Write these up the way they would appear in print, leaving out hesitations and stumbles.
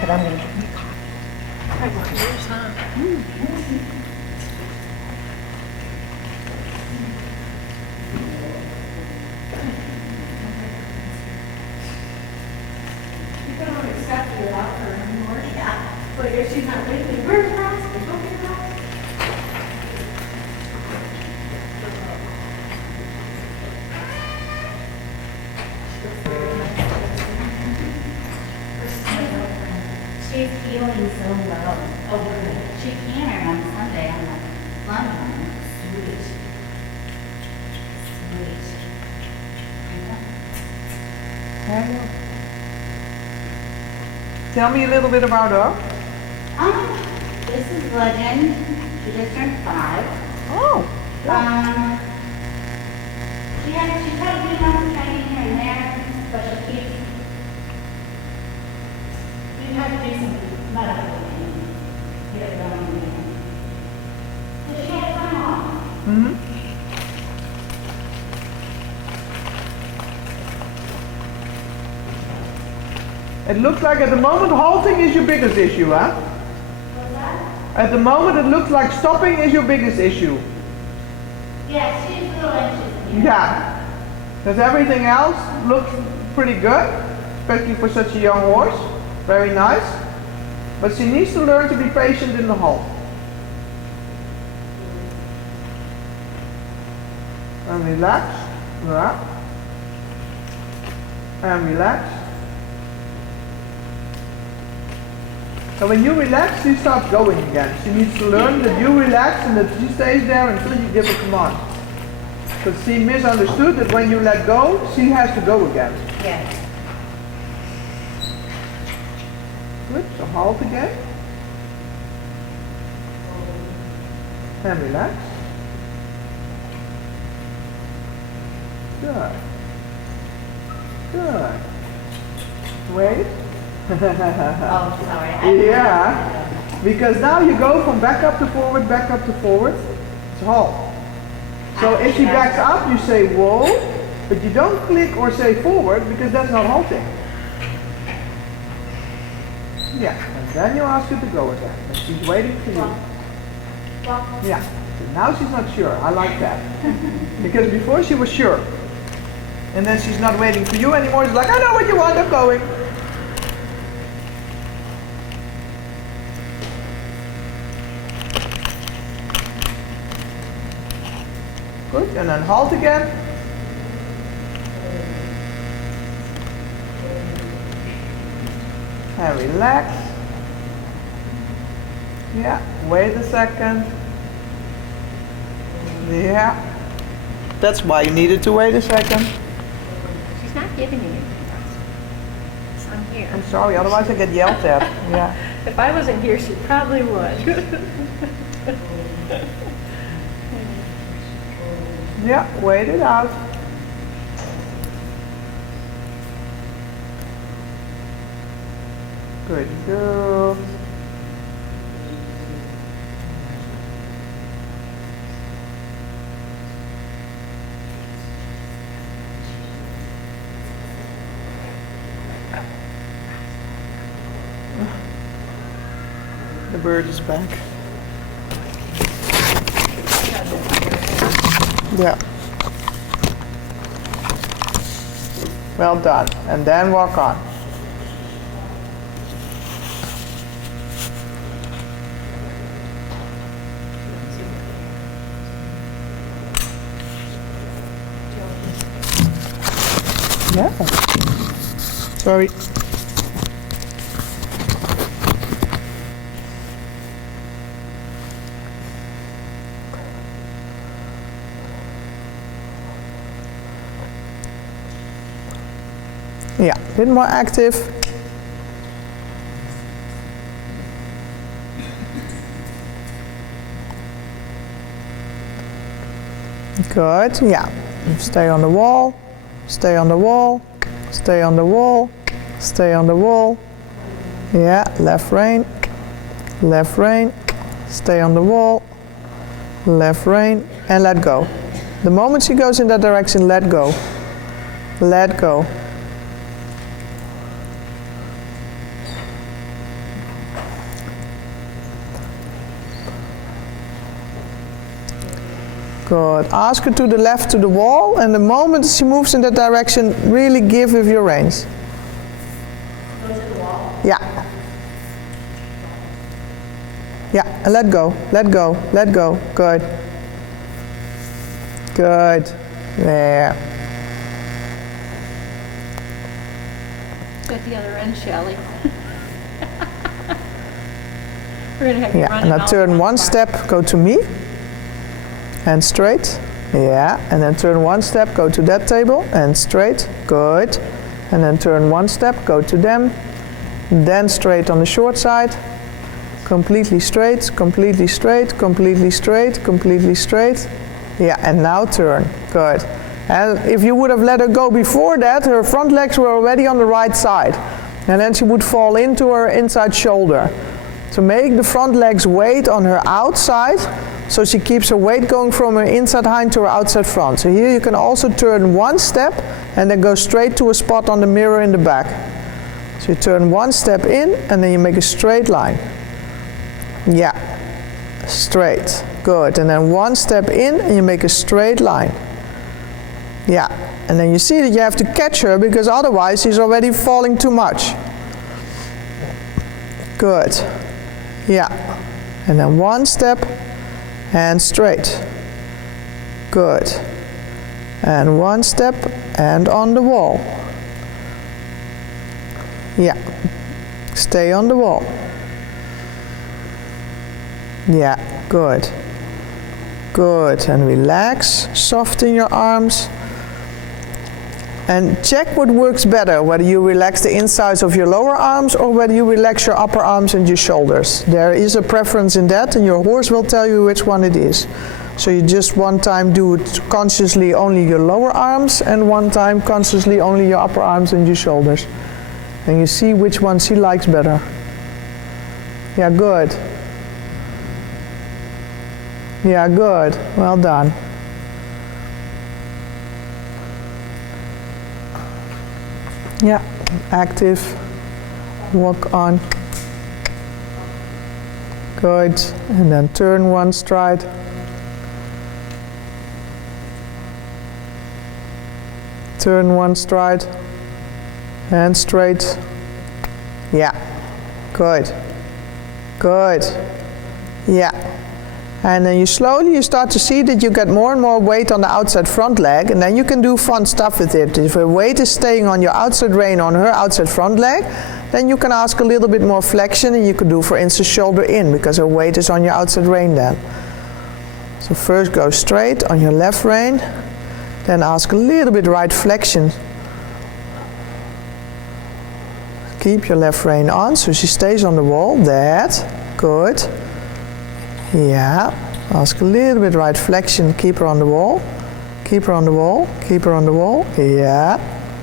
but I'm going to give you coffee. I want yours, huh? You don't accept her without her anymore. Yeah. But if she's not leaving, where's Ross? Go get Ross. She's feeling so low. Oh, good. She came here on Sunday on the lunch line. Sweet. Sweet. I know. Tell me a little bit about her. This is Legend. She just turned 5. Oh. She's had a few months training here and there, but she keeps. We had to do some medical things to get it going again. So she had time off. Mm-hmm. It looks like at the moment halting is your biggest issue, huh? What's that? At the moment it looks like stopping is your biggest issue. Yeah, she's a little anxious. Yeah. Because everything else looks pretty good, especially for such a young horse. Very nice. But she needs to learn to be patient in the halt. And relax. Yeah. And relax. So when you relax, she starts going again. She needs to learn that you relax and that she stays there until you give a command. Because she misunderstood that when you let go, she has to go again. Yes. Good, so halt again. And relax. Good. Good. Wait. Oh, sorry. Yeah, because now you go from back up to forward, back up to forward. It's halt. So if she backs up, you say whoa, but you don't click or say forward because that's not halting. Yeah, and then you ask her to go again. And she's waiting for you. Yeah, so now she's not sure. I like that. Because before she was sure. And then she's not waiting for you anymore. She's like, I know what you want, I'm going. Good, and then halt again. And relax. Yeah, wait a second. Yeah. That's why you needed to wait a second. She's not giving you anything. So I'm here. I'm sorry, otherwise I get yelled at. Yeah. If I wasn't here, she probably would. Yeah, wait it out. Good girl. The bird is back. Yeah. Well done. And then walk on. Yeah. Sorry. Yeah, a bit more active. Good, yeah. Stay on the wall, stay on the wall, stay on the wall, stay on the wall. Yeah, left rein, stay on the wall, left rein, and let go. The moment she goes in that direction, let go. Let go. Good. Ask her to the left, to the wall, and the moment she moves in that direction, really give with your reins. Go to the wall. Yeah. Yeah, and let go, let go, let go. Good. Good. There. At the other end, Shelley. We're gonna have you Yeah, running and now all turn around one the park. step, go to me. And straight. Yeah, and then turn one step, go to that table, and straight. Good. And then turn one step, go to them. Then straight on the short side. Completely straight, completely straight, completely straight, completely straight. Yeah, and now turn. Good. And if you would have let her go before that, her front legs were already on the right side. And then she would fall into her inside shoulder. So make the front legs weight on her outside, so she keeps her weight going from her inside hind to her outside front. So here you can also turn one step and then go straight to a spot on the mirror in the back. So you turn one step in and then you make a straight line. Yeah, straight, good. And then one step in and you make a straight line. Yeah, and then you see that you have to catch her because otherwise she's already falling too much. Good. Yeah, and then one step and straight. Good. And one step and on the wall. Yeah, stay on the wall. Yeah, good. Good, and relax, soften your arms. And check what works better, whether you relax the insides of your lower arms or whether you relax your upper arms and your shoulders. There is a preference in that, and your horse will tell you which one it is. So you just one time do it consciously only your lower arms, and one time consciously only your upper arms and your shoulders. And you see which one she likes better. Yeah, good. Yeah, good. Well done. Yeah, active, walk on. Good, and then turn one stride. Turn one stride, and straight. Yeah, good, good, yeah. And then you start to see that you get more and more weight on the outside front leg, and then you can do fun stuff with it. If her weight is staying on your outside rein on her outside front leg, then you can ask a little bit more flexion, and you could do, for instance, shoulder in, because her weight is on your outside rein then. So first go straight on your left rein, then ask a little bit right flexion. Keep your left rein on so she stays on the wall. That, good. Yeah, ask a little bit right flexion, keep her on the wall, keep her on the wall, keep her on the wall, yeah,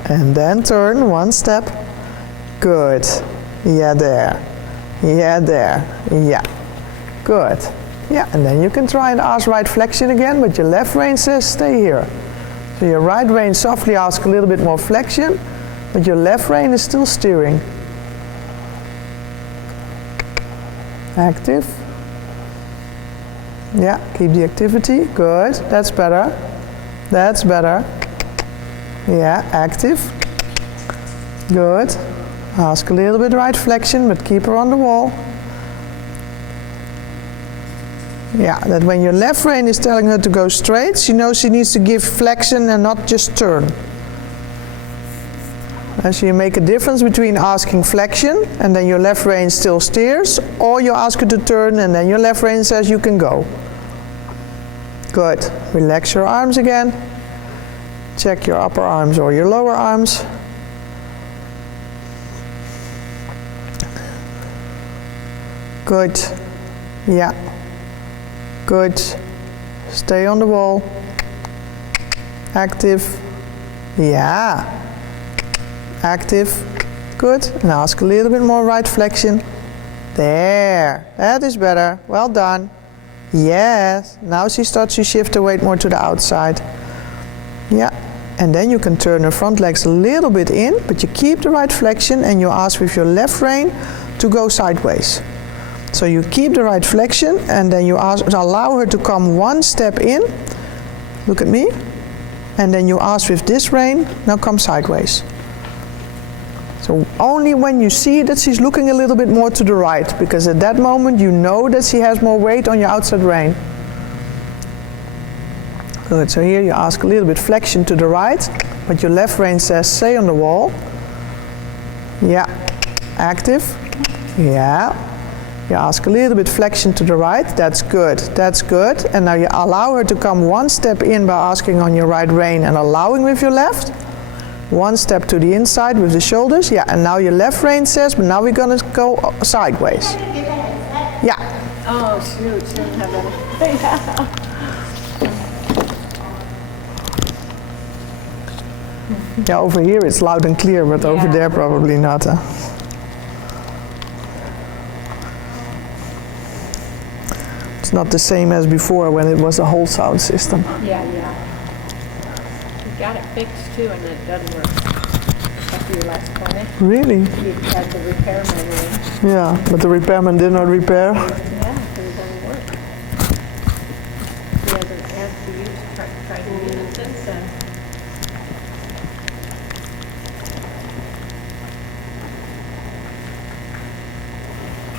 and then turn one step, good, yeah there, yeah there, yeah, good, yeah, and then you can try and ask right flexion again, but your left rein says stay here. So your right rein softly ask a little bit more flexion, but your left rein is still steering. Active. Yeah, keep the activity. Good. That's better. That's better. Yeah, active. Good. Ask a little bit right flexion, but keep her on the wall. Yeah, that when your left rein is telling her to go straight, she knows she needs to give flexion and not just turn. And so you make a difference between asking flexion and then your left rein still steers, or you ask her to turn and then your left rein says you can go. Good. Relax your arms again. Check your upper arms or your lower arms. Good. Yeah. Good. Stay on the wall. Active. Yeah. Active. Good. And ask a little bit more right flexion. There. That is better. Well done. Yes. Now she starts to shift her weight more to the outside. Yeah. And then you can turn her front legs a little bit in, but you keep the right flexion and you ask with your left rein to go sideways. So you keep the right flexion and then you allow her to come one step in, Look at me. And then you ask with this rein, now come sideways. So only when you see that she's looking a little bit more to the right, because at that moment you know that she has more weight on your outside rein. Good, so here you ask a little bit flexion to the right, but your left rein says stay on the wall. Yeah, active. Yeah. You ask a little bit flexion to the right, that's good, that's good. And now you allow her to come one step in by asking on your right rein and allowing with your left. One step to the inside with the shoulders, yeah, and now your left rein says, but now we're gonna go sideways. Yeah. Oh, shoot, she didn't have that. Yeah, over here it's loud and clear, but over there probably not. Huh? It's not the same as before when it was a whole sound system. Yeah. We got it fixed too, and it doesn't work. After your last clinic, Really? you had the repairman in. Yeah, but the repairman did not repair. Yeah, because it doesn't work. He hasn't had to use, tried to use it since then.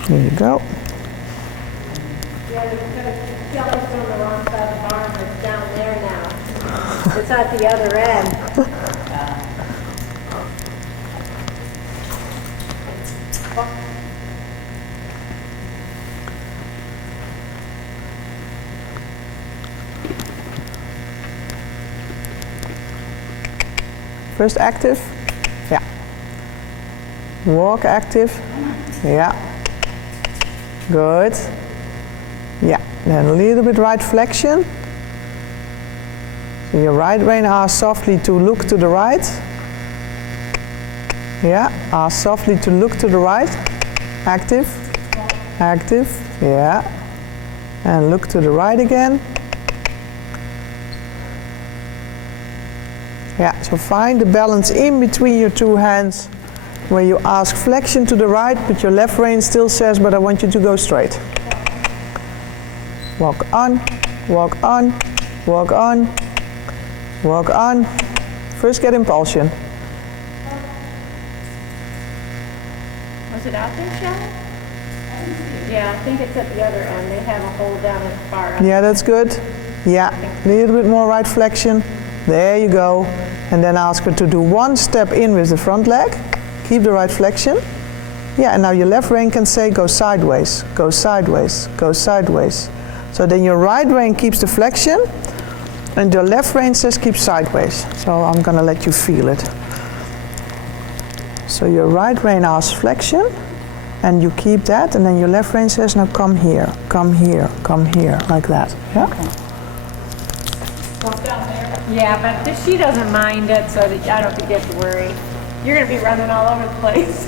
There you go. Yeah, they're gonna tell us on the wrong side of the barn, it's down there now. It's at the other end. First active. Yeah. Walk active. Yeah. Good. Yeah. Then a little bit right flexion. So your right rein asks softly to look to the right. Yeah. Ask softly to look to the right. Active. Active. Yeah. And look to the right again. Yeah, so find the balance in between your two hands where you ask flexion to the right, but your left rein still says, but I want you to go straight. Walk on, walk on, walk on, walk on. First get impulsion. Was it out there, Shelley? Yeah, I think it's at the other end. They have a hole down at the far end. Yeah, that's good. Yeah, a little bit more right flexion. There you go. And then ask her to do one step in with the front leg. Keep the right flexion. Yeah, and now your left rein can say go sideways, go sideways, go sideways. So then your right rein keeps the flexion and your left rein says keep sideways. So I'm gonna let you feel it. So your right rein asks flexion and you keep that, and then your left rein says now come here, come here, come here, like that. Yeah? Yeah, but she doesn't mind it, so that I don't think you have to worry. You're going to be running all over the place.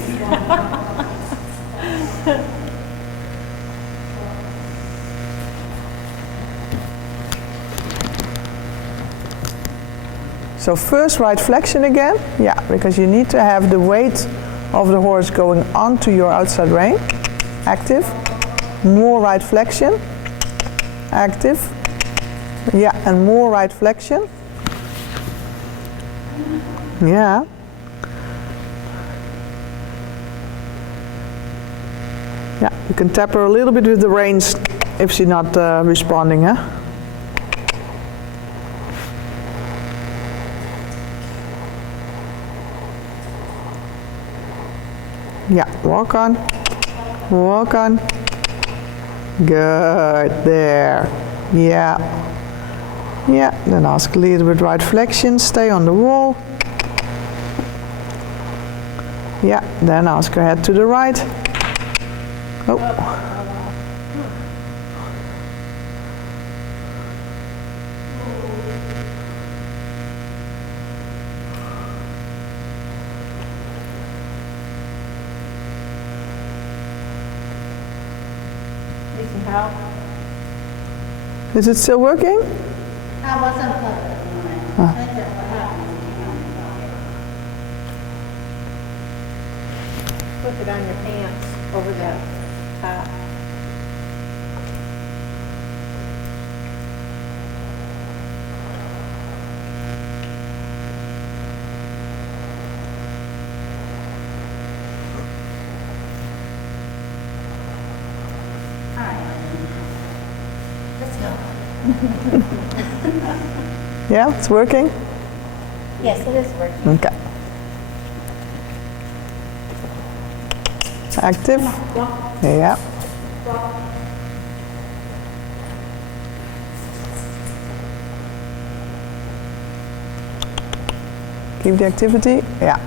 So first right flexion again, yeah, because you need to have the weight of the horse going onto your outside rein. Active, more right flexion, active, yeah, and more right flexion. Yeah. Yeah, you can tap her a little bit with the reins if she's not responding, huh? Yeah, walk on, walk on. Good, there. Yeah. Yeah, then ask a little bit right flexion, stay on the wall. Yeah, then ask her head to the right. Oh. Need some help? Is it still working? I wasn't plugged at the moment. I think that's what happened. Put it on your pants over the top. Yeah, it's working? Yes, it is working. Okay. Active? Yeah. Keep the activity? Yeah.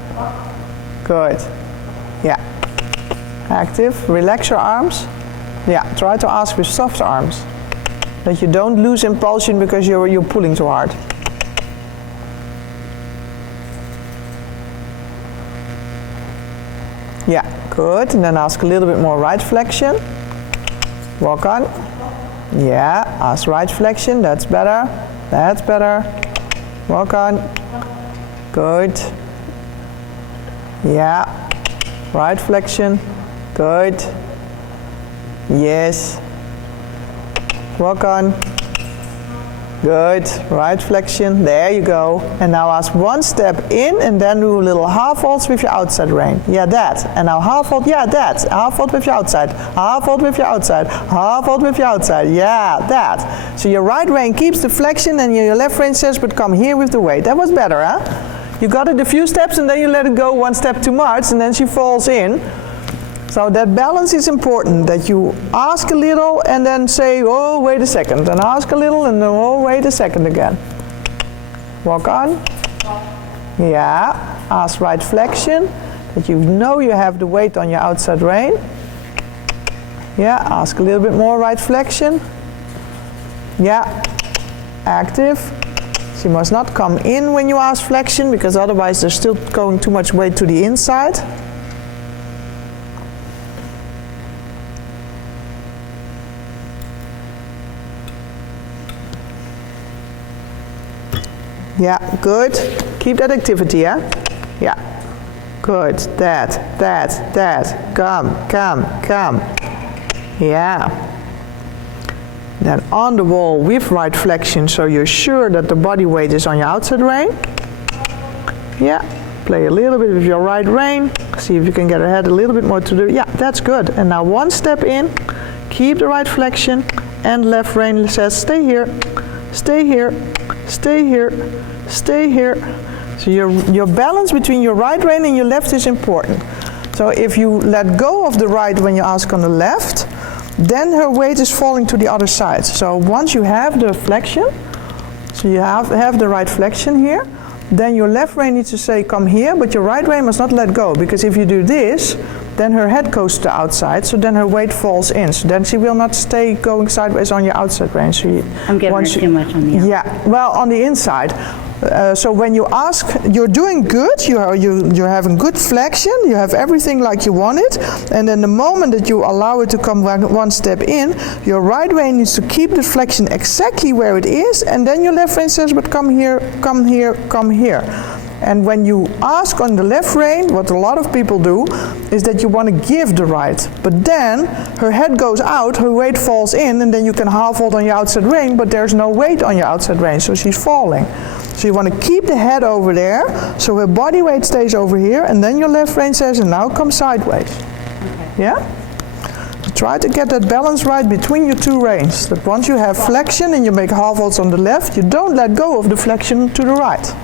Good. Yeah. Active. Relax your arms. Yeah. Try to ask with soft arms. That you don't lose impulsion because you're pulling too hard. Yeah. Good. And then ask a little bit more right flexion. Walk on. Yeah. Ask right flexion. That's better. That's better. Walk on. Good. Yeah. Right flexion. Good. Yes. Walk on. Good. Right flexion. There you go. And now ask one step in and then do a little half vault with your outside rein. Yeah, that. And now half vault. Yeah, that. Half vault with your outside. Half vault with your outside. Half vault with your outside. Yeah, that. So your right rein keeps the flexion and your left rein says, but come here with the weight. That was better, huh? You got it a few steps and then you let it go one step too much and then she falls in. So that balance is important, that you ask a little and then say, oh, wait a second, and ask a little and then, oh, wait a second again. Walk on. Yeah. Ask right flexion, that you know you have the weight on your outside rein. Yeah. Ask a little bit more right flexion. Yeah. Active. She must not come in when you ask flexion because otherwise there's still going too much weight to the inside. Yeah, good. Keep that activity, yeah? Yeah. Good. That. Come. Yeah. Then on the wall with right flexion, so you're sure that the body weight is on your outside rein. Yeah. Play a little bit with your right rein. See if you can get her head a little bit more to the... Yeah, that's good. And now one step in. Keep the right flexion. And left rein says, stay here. Stay here. Stay here. Stay here. So your balance between your right rein and your left is important. So if you let go of the right when you ask on the left, then her weight is falling to the other side. So once you have the flexion, so you have the right flexion here, then your left rein needs to say come here, but your right rein must not let go, because if you do this, then her head goes to the outside, so then her weight falls in. So then she will not stay going sideways on your outside rein. So I'm giving her too much on the outside. Yeah, well, on the inside. So when you ask, you're doing good, you're having good flexion, you have everything like you want it, and then the moment that you allow it to come one step in, your right rein needs to keep the flexion exactly where it is, and then your left rein says, but come here, come here, come here. And when you ask on the left rein, what a lot of people do, is that you want to give the right. But then her head goes out, her weight falls in, and then you can half hold on your outside rein, but there's no weight on your outside rein, so she's falling. So you want to keep the head over there, so her body weight stays over here, and then your left rein says, and now come sideways. Okay. Yeah? Try to get that balance right between your two reins. That once you have flexion and you make half holds on the left, you don't let go of the flexion to the right.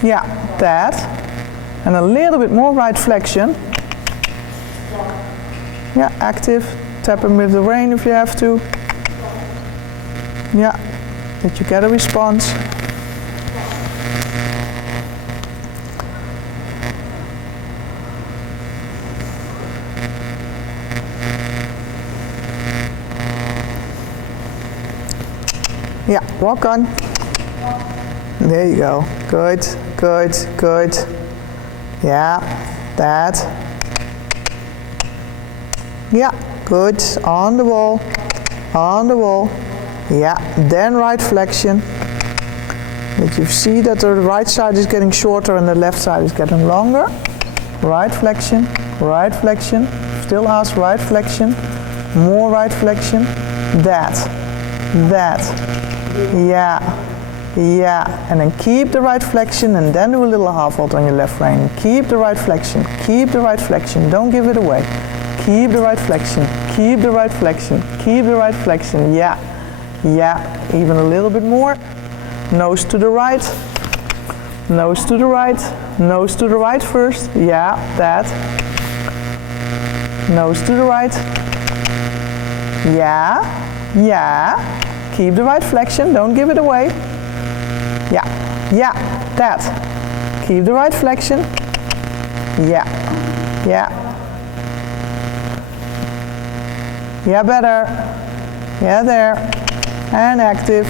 Yeah, that. And a little bit more right flexion. Yeah, active. Tap him with the rein if you have to. Yeah, that you get a response. Yeah, walk on. There you go. Good, good, good. Yeah, that. Yeah, good. On the wall. On the wall. Yeah, then right flexion. But you see that the right side is getting shorter and the left side is getting longer. Right flexion. Right flexion. Still ask right flexion. More right flexion. That. That. Yeah. Yeah, and then keep the right flexion and then do a little half halt on your left rein. Keep the right flexion, keep the right flexion, don't give it away. Keep the right flexion, keep the right flexion, keep the right flexion. Yeah, yeah, even a little bit more. Nose to the right, nose to the right, nose to the right first. Yeah, that. Nose to the right. Yeah, yeah. Keep the right flexion, don't give it away. Yeah, yeah, that. Keep the right flexion. Yeah, yeah. Yeah, better. Yeah, there. And active.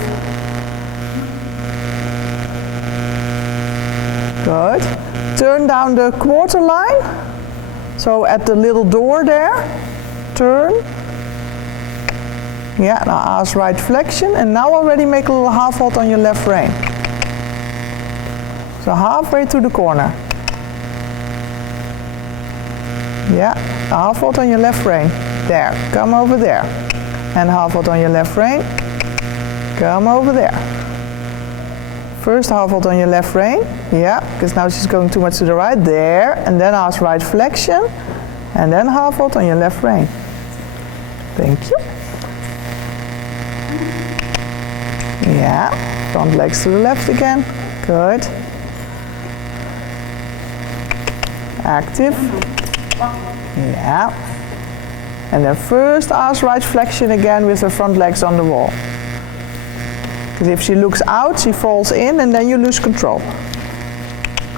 Good. Turn down the quarter line. So at the little door there, turn. Yeah, now ask right flexion, and now already make a little half halt on your left rein. So halfway to the corner. Yeah, half halt on your left rein. There, come over there. And half halt on your left rein. Come over there. First half halt on your left rein. Yeah, because now she's going too much to the right. There, and then ask right flexion. And then half halt on your left rein. Thank you. Yeah, front legs to the left again. Good. Active. Yeah. And then first ask right flexion again with her front legs on the wall. Because if she looks out, she falls in and then you lose control.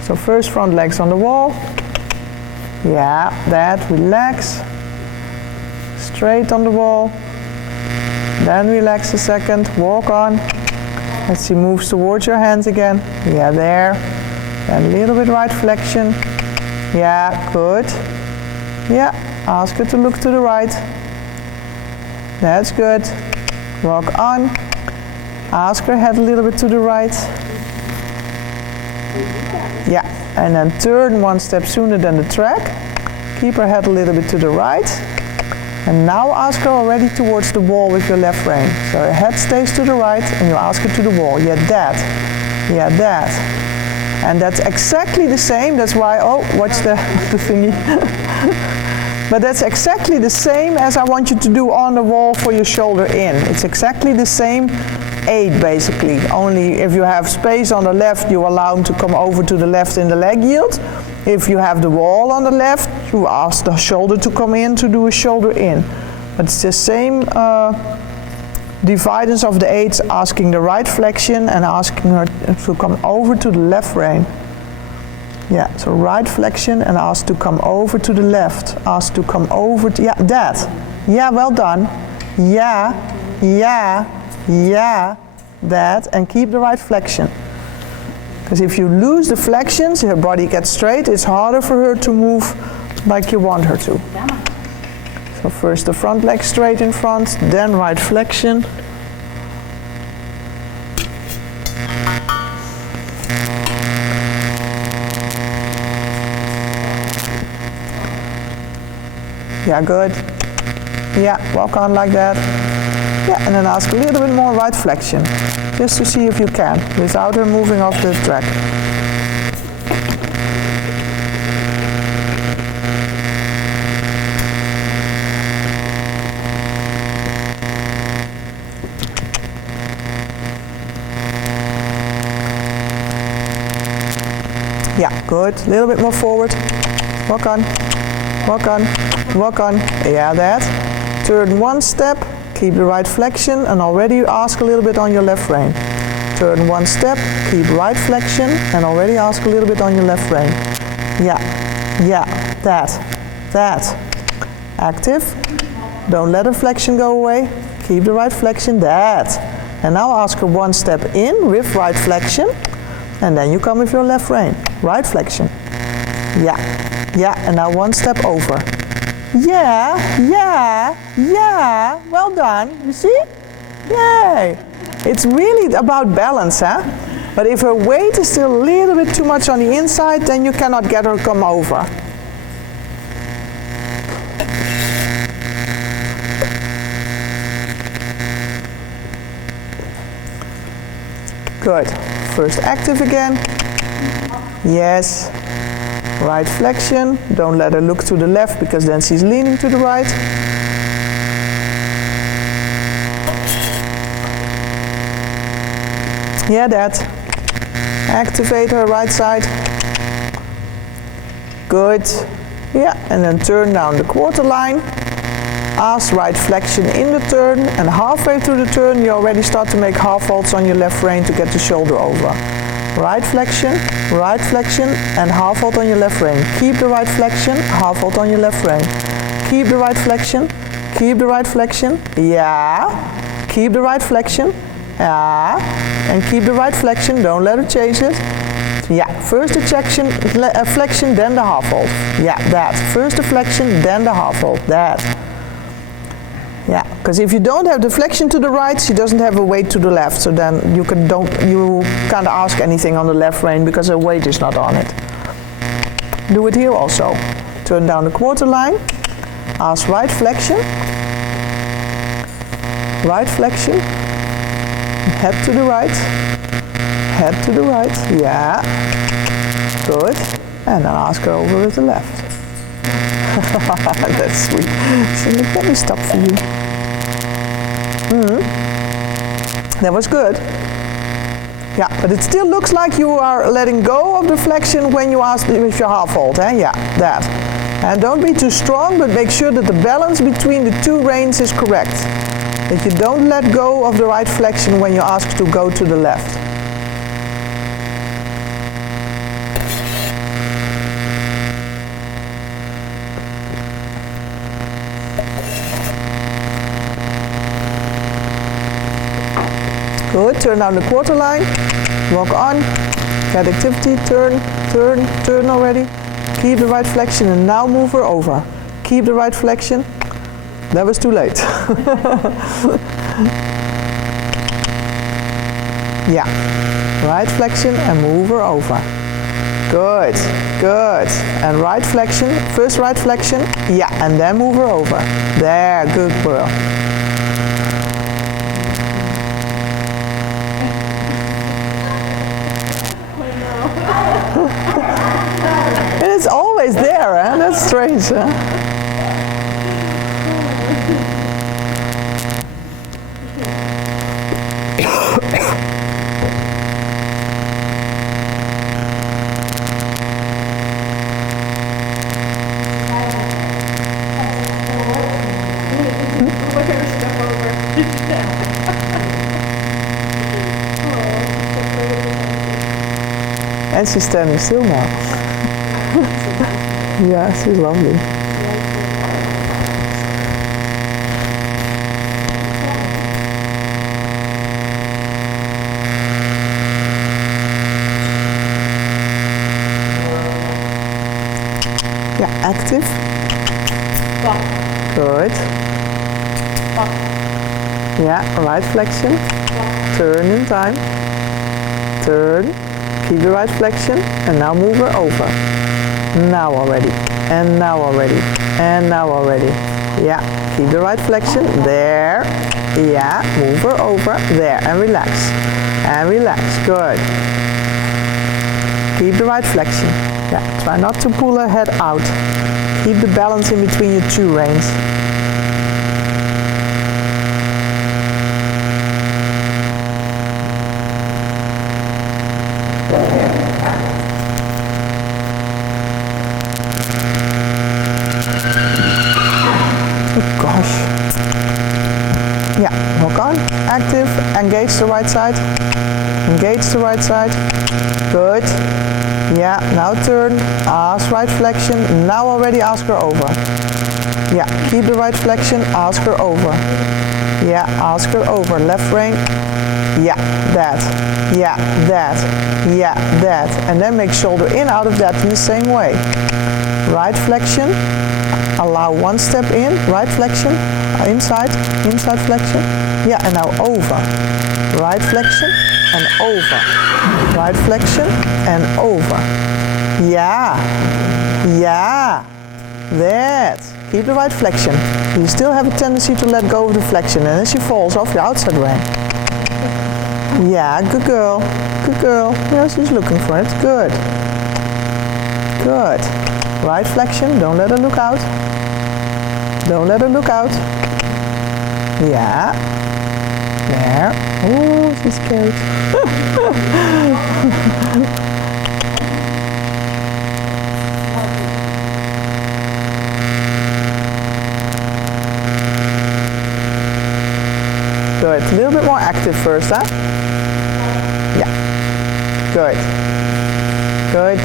So first front legs on the wall. Yeah, that, relax. Straight on the wall. Then relax a second, walk on. As she moves towards your hands again. Yeah, there. And a little bit right flexion. Yeah, good. Yeah, ask her to look to the right. That's good. Walk on. Ask her head a little bit to the right. Yeah, and then turn one step sooner than the track. Keep her head a little bit to the right. And now ask her already towards the wall with your left rein. So her head stays to the right and you ask her to the wall. Yeah, that. Yeah, that. And that's exactly the same. That's why, oh, watch the thingy. But that's exactly the same as I want you to do on the wall for your shoulder in. It's exactly the same aid basically. Only if you have space on the left, you allow them to come over to the left in the leg yield. If you have the wall on the left, you ask the shoulder to come in to do a shoulder in. But it's the same dividance of the aids, asking the right flexion and asking her to come over to the left rein. Yeah, so right flexion and ask to come over to the left. Ask to come over to, yeah, that. Yeah, well done. Yeah, yeah, yeah, that. And keep the right flexion. Because if you lose the flexions, her body gets straight, it's harder for her to move like you want her to. So first the front leg straight in front, then right flexion. Yeah, good. Yeah, walk on like that. Yeah, and then ask a little bit more right flexion, just to see if you can, without her moving off the track. Yeah, good. A little bit more forward. Walk on, walk on, walk on. Yeah, that. Turn one step, keep the right flexion, and already ask a little bit on your left rein. Turn one step, keep right flexion, and already ask a little bit on your left rein. Yeah, yeah, that, that. Active. Don't let her flexion go away. Keep the right flexion, that. And now ask her one step in with right flexion, and then you come with your left rein. Right flexion. Yeah, yeah, and now one step over. Yeah, yeah, yeah, well done. You see? Yay! It's really about balance, huh? But if her weight is still a little bit too much on the inside, then you cannot get her to come over. Good. First active again. Yes. Right flexion. Don't let her look to the left because then she's leaning to the right. Yeah, that. Activate her right side. Good. Yeah, and then turn down the quarter line. Ask right flexion in the turn, and halfway through the turn you already start to make half holds on your left rein to get the shoulder over. Right flexion, and half hold on your left rein. Keep the right flexion, half hold on your left rein. Keep the right flexion, yeah. Keep the right flexion, yeah. And keep the right flexion, don't let her chase it. Yeah, first the flexion, then the half hold. Yeah, that. First the flexion, then the half hold. That. Yeah, because if you don't have the flexion to the right, she doesn't have a weight to the left. So then you can't ask anything on the left rein because her weight is not on it. Do it here also. Turn down the quarter line. Ask right flexion. Right flexion. Head to the right. Head to the right. Yeah. Good. And then ask her over with the left. That's sweet. So let me stop for you. That was good. Yeah, but it still looks like you are letting go of the flexion when you ask with your half hold. Yeah, that. And don't be too strong, but make sure that the balance between the two reins is correct. That you don't let go of the right flexion when you ask to go to the left. Good, turn down the quarter line, walk on, get activity, turn already. Keep the right flexion and now move her over. Keep the right flexion. That was too late. Yeah, right flexion and move her over. Good, good. And right flexion, first right flexion, yeah, and then move her over. There, good girl. It's always there, huh? That's strange, huh? And she's standing still now. Yeah, she's lovely. Yeah, active. Good. Yeah, right flexion. Turn in time. Turn. Keep the right flexion. And now move her over. Now already. And now already. And now already. Yeah, keep the right flexion. There. Yeah, move her over. There. And relax. And relax. Good. Keep the right flexion. Yeah, try not to pull her head out. Keep the balance in between your two reins. Oh gosh. Yeah, walk on. Active. Engage the right side. Engage the right side. Good. Yeah, now turn. Ask right flexion. Now already ask her over. Yeah, keep the right flexion. Ask her over. Yeah, ask her over. Left rein. Yeah, that. Yeah, that. Yeah, that. And then make shoulder in out of that in the same way. Right flexion. Allow one step in. Right flexion. Inside. Inside flexion. Yeah, and now over. Right flexion and over. Right flexion and over. Yeah. Yeah. That. Keep the right flexion. You still have a tendency to let go of the flexion and then she falls off the outside rein. Yeah, good girl. Good girl. Yeah, she's looking for it. Good. Good. Right flexion. Don't let her look out. Don't let her look out. Yeah. There. Oh, she's scared. Good. A little bit more active first, huh? Yeah. Good. Good.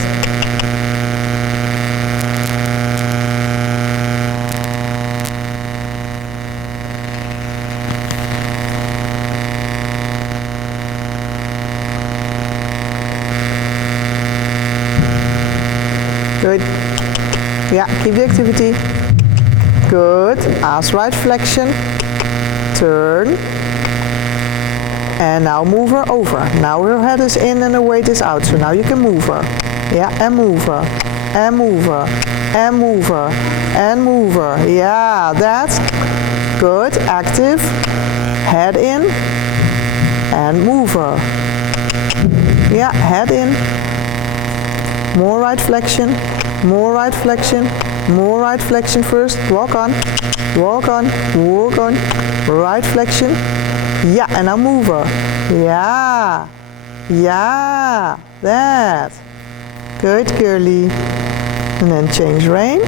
Good. Yeah, keep the activity. Good. Ass right flexion. Turn. And now move her over. Now her head is in and her weight is out. So now you can move her. Yeah, and move her. And move her. And move her. And move her. Yeah, that's good. Active. Head in. And move her. Yeah, head in. More right flexion. More right flexion. More right flexion first. Walk on. Walk on. Walk on. Right flexion. Yeah, and now move her. Yeah. Yeah. That. Good, girly. And then change rein.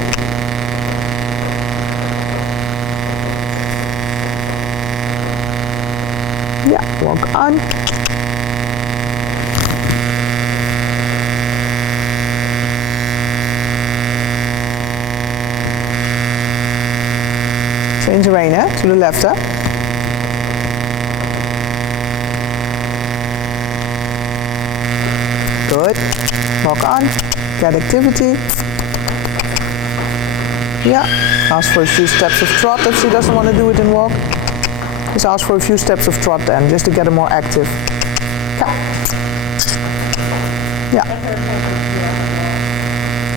Yeah, walk on. Change the rein, to the left, Good. Walk on. Get activity. Yeah. Ask for a few steps of trot if she doesn't want to do it in walk. Just ask for a few steps of trot then, just to get her more active. Yeah.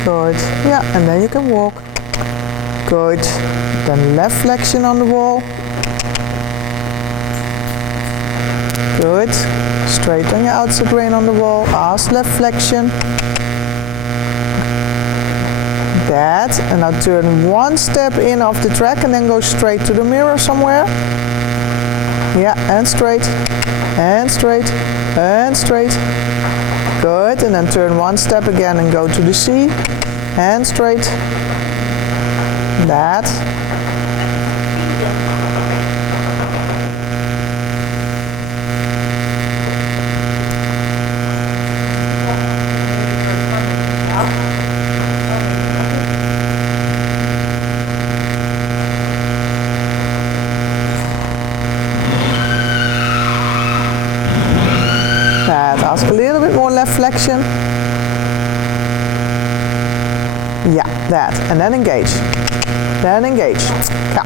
Good. Yeah, and then you can walk. Good. Then left flexion on the wall. Good. Straighten your outside rein on the wall. Ass left flexion. That. And now turn one step in off the track and then go straight to the mirror somewhere. Yeah, and straight. And straight. And straight. Good. And then turn one step again and go to the C. And straight. That. Ask a little bit more left flexion. Yeah, that. And then engage. Then engage. Yeah.